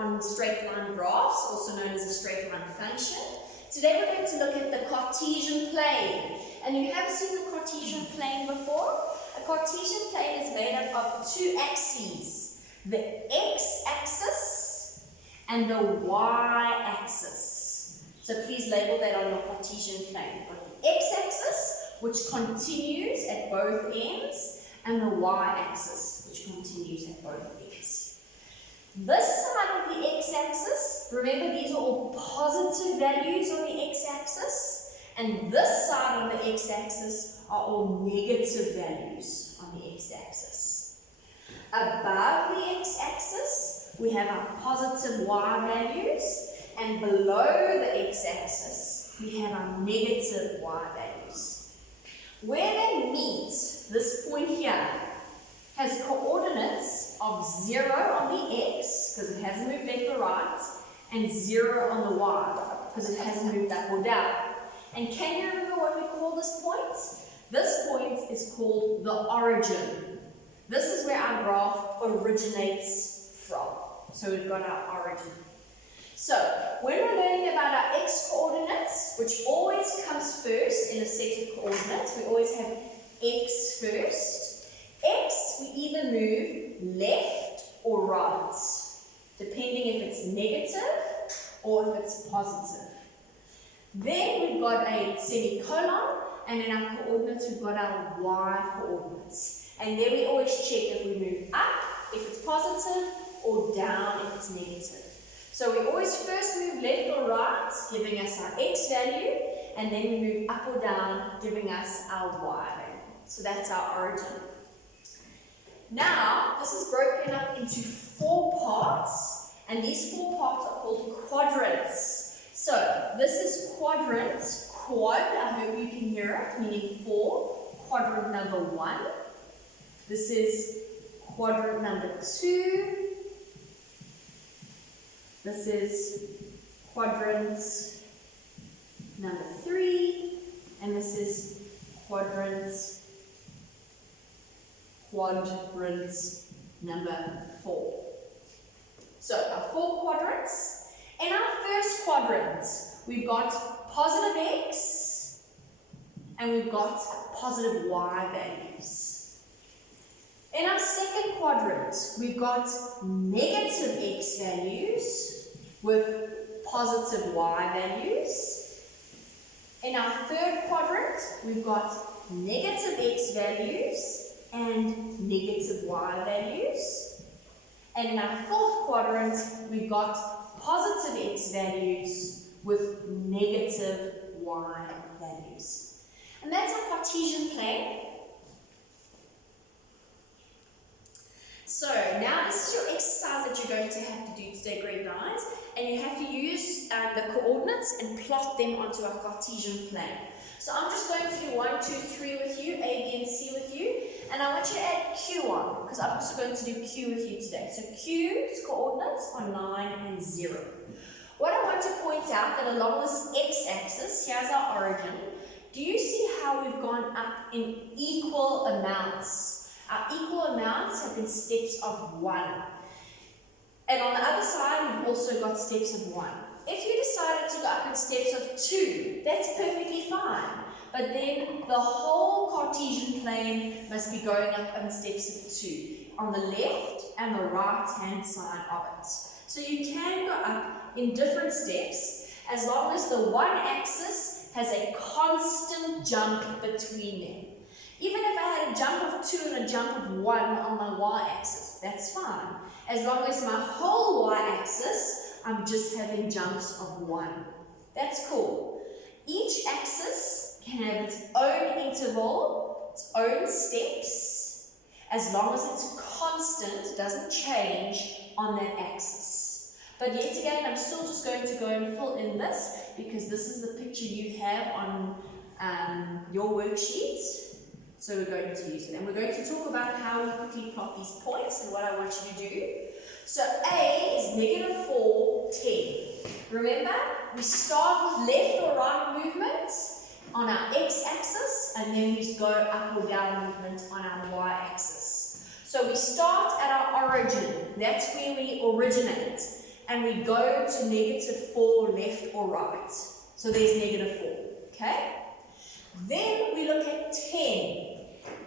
on straight line graphs, also known as a straight line function. Today we're going to look at the Cartesian plane. And you have seen the Cartesian plane before? A Cartesian plane is made up of two axes, the x-axis and the y-axis. So please label that on your Cartesian plane. You've got the x-axis, which continues at both ends, and the y-axis, which continues at both ends. This side of the x-axis, remember these are all positive values on the x-axis, and this side of the x-axis are all negative values on the x-axis. Above the x-axis, we have our positive y values, and below the x-axis, we have our negative y values. Where they meet, this point here has coordinates of 0 on the x, because it hasn't moved left or right, and 0 on the y, because it hasn't moved up or down. And can you remember what we call this point? This point is called the origin. This is where our graph originates from. So we've got our origin. So when we're learning about our x coordinates, which always comes first in a set of coordinates, we always have x first. X, we either move left or right, depending if it's negative or if it's positive. Then we've got a semicolon, and in our coordinates we've got our y coordinates. And then we always check if we move up, if it's positive, or down if it's negative. So we always first move left or right, giving us our x value, and then we move up or down, giving us our y value. So that's our origin. Now, this is broken up into 4 parts, and these 4 parts are called quadrants. So, this is quadrant, quad, I hope you can hear it, meaning 4, quadrant number 1. This is quadrant number 2. This is quadrant number 3, and this is quadrant number 4. So our 4 quadrants. In our first quadrant, we've got positive x and we've got positive y values. In our second quadrant, we've got negative x values with positive y values. In our third quadrant, we've got negative x values and negative y values. And in our fourth quadrant, we've got positive x values with negative y values. And that's our Cartesian plane. So now this is your exercise that you're going to have to do today, grade 9s, and you have to use the coordinates and plot them onto our Cartesian plane. So I'm just going to do 1, 2, 3 with you, A, B, and C with you, and I want you to add Q on, because I'm also going to do Q with you today. So Q's coordinates are 9 and 0. What I want to point out that along this x-axis, here's our origin, do you see how we've gone up in equal amounts? Our equal amounts have been steps of 1. And on the other side, we've also got steps of 1. If you decided to go up in steps of 2, that's perfectly fine. But then the whole Cartesian plane must be going up in steps of 2 on the left and the right-hand side of it. So you can go up in different steps as long as the one axis has a constant jump between them. Even if I had a jump of 2 and a jump of 1 on my y-axis, that's fine. As long as my whole y-axis, I'm just having jumps of 1. That's cool. Each axis can have its own interval, its own steps, as long as it's constant, doesn't change on that axis. But yet again, I'm still just going to go and fill in this, because this is the picture you have on your worksheet. So we're going to use it. And we're going to talk about how we quickly plot these points and what I want you to do. So A is -4, 10. Remember, we start with left or right movement on our x-axis, and then we go up or down movement on our y-axis. So we start at our origin. That's where we originate. and we go to -4 left or right. So there's -4, okay? Then we look at 10,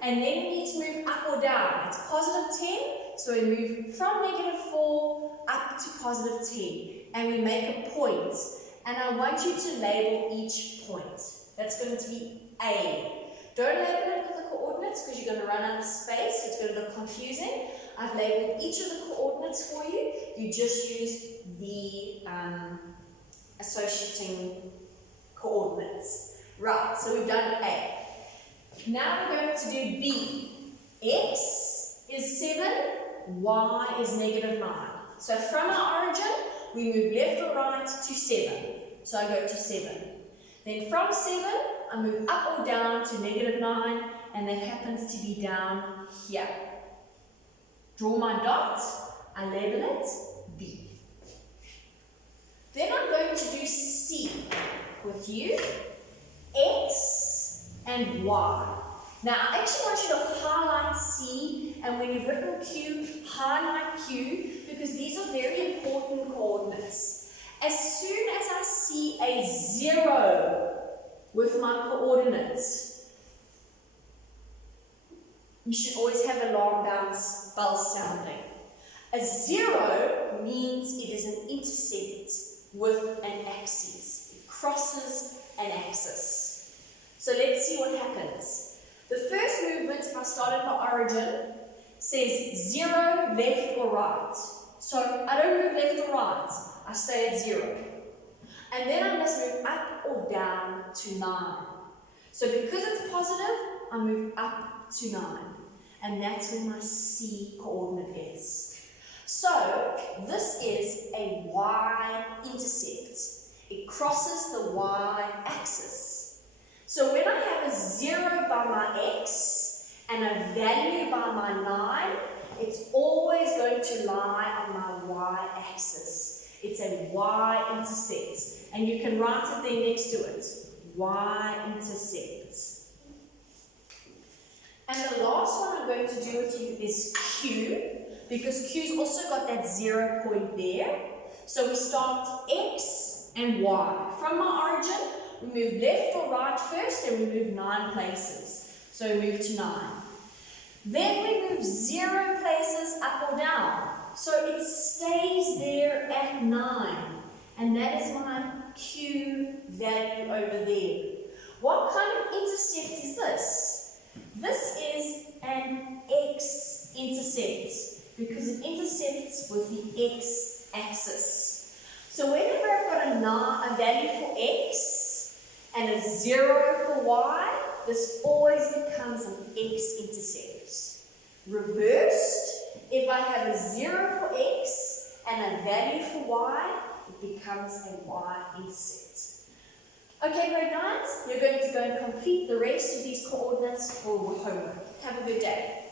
and then we need to move up or down. It's +10, so we move from -4 up to +10, and we make a point. And I want you to label each point. That's going to be A. Don't label it with the coordinates because you're going to run out of space. It's going to look confusing. I've labeled each of the coordinates for you. You just use the associating coordinates. Right, so we've done A. Now we're going to do B. X is 7, Y is -9. So from our origin, we move left or right to 7. So I go to 7. Then from 7, I move up or down to -9, and that happens to be down here. Draw my dot, I label it B. Then I'm going to do C with you, X and Y. Now I actually want you to highlight C, and when you've written Q, highlight Q, because these are very important coordinates. As soon as I see a 0 with my coordinates, you should always have alarm bells sounding. A 0 means it is an intercept with an axis. It crosses an axis. So let's see what happens. The first movement, if I start at my origin, says 0 left or right. So I don't move left or right. I stay at 0. And then I must move up or down to 9. So because it's positive, I move up to 9. And that's where my C coordinate is. So this is a y-intercept. It crosses the y-axis. So when I have a 0 by my x and a value by my 9, it's always going to lie on my y-axis. It's a y-intercept, and you can write it there next to it, y-intercept. And the last one I'm going to do with you is Q, because Q's also got that 0 point there. So we start X and Y. From my origin, we move left or right first, and we move 9 places. So we move to 9. Then we move 0 places up or down. So it stays there at 9. And that is my Q value over there. What kind of intercept is this? This is an x-intercept because it intercepts with the x-axis. So whenever I've got a value for x and a 0 for y, this always becomes an x-intercept. Reversed, if I have a 0 for x and a value for y, it becomes a y-intercept. Okay, grade 9, you're going to go and complete the rest of these coordinates for homework. Have a good day.